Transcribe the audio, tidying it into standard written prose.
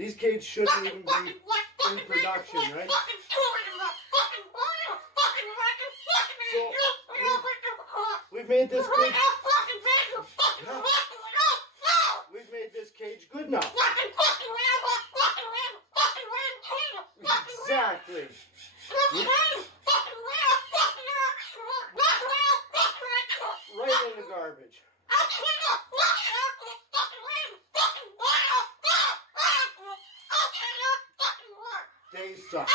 These cages shouldn't even be in production, right? So, we've made this cage. We've made this cage good enough. Exactly. Right in the garbage. They suck.